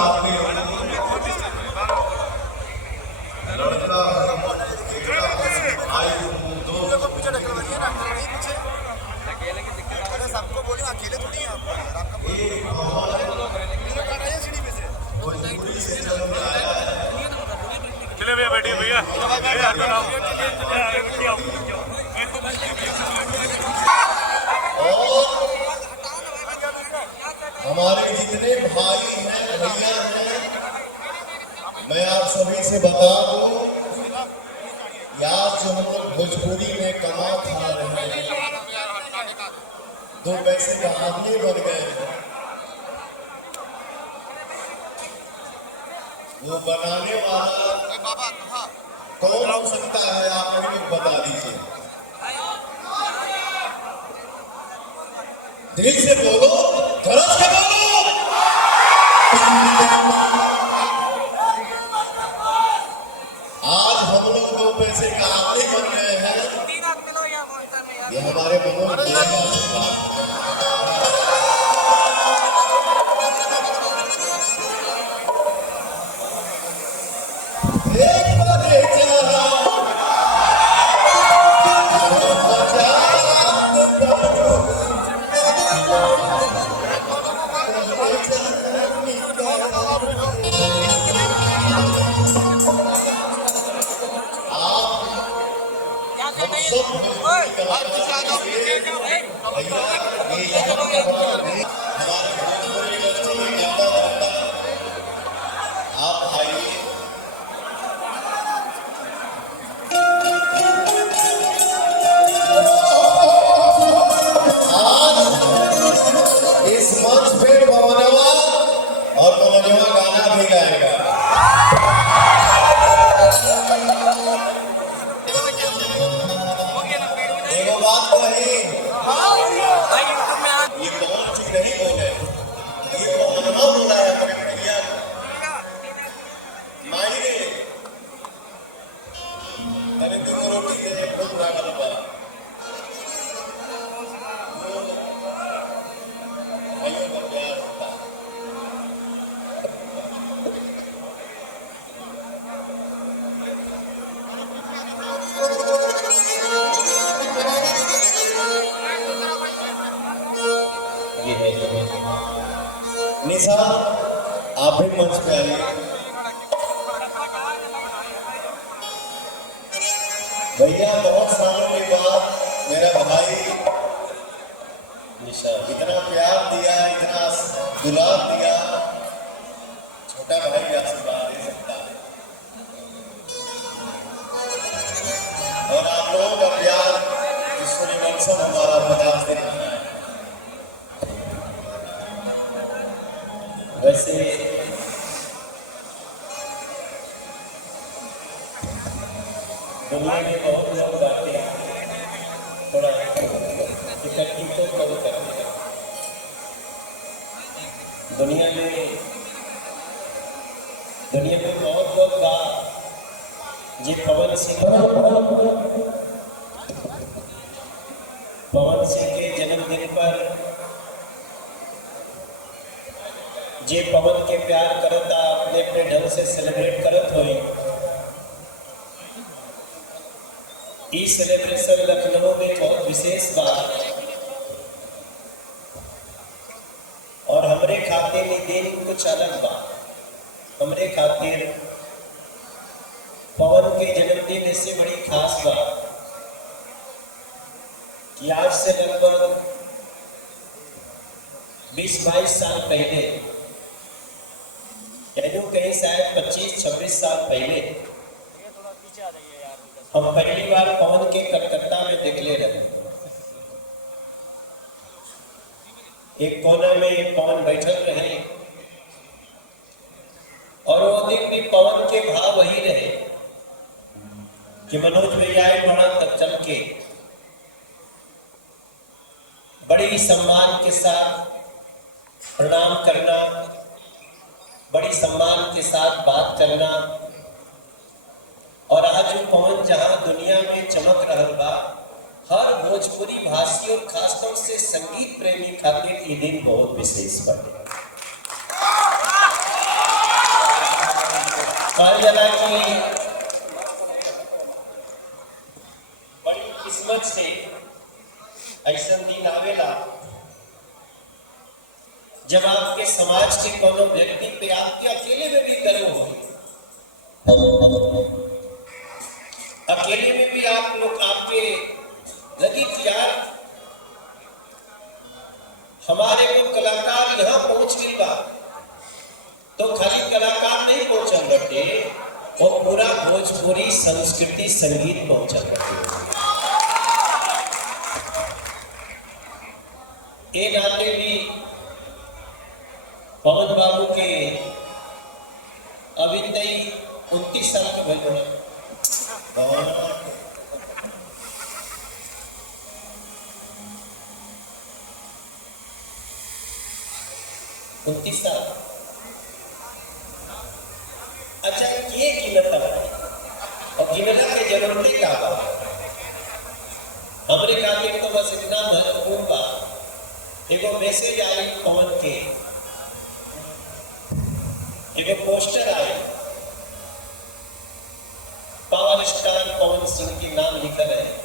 आदमी लड़का सबको बोले अकेले थोड़ी हैं चले भैया बैठिए भैया हमारे जितने भाई हैं भैया हैं मैं आप सभी से बता दूं यार जो हम लोग भोजपुरी में कमा खा रहे हैं 2 पैसे का आदमी बन गए वो बनाने वाला कौन हो सकता है आप मुझे बता दीजिए दिल से बोलो गरज के बोलो आज हम लोग 2 पैसे का आदमी बन गए हैं ये हमारे मनोज भैया का आशीर्वाद निशा आप भी मंच पे आइए भैया बहुत सालों के बाद मेरा भाई निशा इतना प्यार दिया इतना दुलार दिया छोटा भाई आशीर्वाद दे सकता है और आप लोगों का प्यार जिसको निमंत्रण हमारा 50 दिन है वैसे दुनिया में बहुत लोग बातें थोड़ा इकट्ठी तो कम करते हैं दुनिया में बहुत लोग बात जी पवन सिंह के जन्मदिन पर जे पवन के प्यार करता अपने अपने ढंग से सेलिब्रेट करत हुई इस सेलिब्रेशन लखनऊ में बहुत विशेष बात और हमरे खातिर में दिन कुछ अलग बात हमरे खातिर पवन के जन्मदिन इससे बड़ी खास बात कि आज से लगभग 20-22 साल पहले कहीं शायद 25-26 साल पहले हम पहली बार पवन के कलकत्ता में देखले रहे एक कोना में पवन बैठल रहे और वो दिन भी पवन के भाव वही रहे कि मनोज भैया बड़ा तब चल के बड़ी सम्मान के साथ प्रणाम करना बड़ी सम्मान के साथ बात करना और आज पवन जहां दुनिया में चमक रहा बा हर भोजपुरी भाषी और खासतौर से संगीत प्रेमी खातिर ये दिन बहुत विशेष बाटे पाल जना की बड़ी किस्मत से ऐसा दिन आवेला जब आपके समाज के कोनो व्यक्ति पे आपके अकेले में भी गर्व हो, अकेले में भी आप लोग आपके लगी कि यार हमारे को कलाकार यहाँ पहुंच गई बा, तो खाली कलाकार नहीं पहुंचल बटे, वो पूरा भोजपुरी संस्कृति संगीत पहुंचल बटे। ए नाते भी पवन बाबू के अभी तई 29 साल के भइल बा। 29 साल। अच्छा ये गिनता और गिनला के जरूरत नहीं का बा। हमरे खातिर तो बस इतना महत्वपूर्ण बा, एगो मैसेज आई पवन के, एगो पोस्टर आई, पावर स्टार पवन सिंह के नाम लिखल है।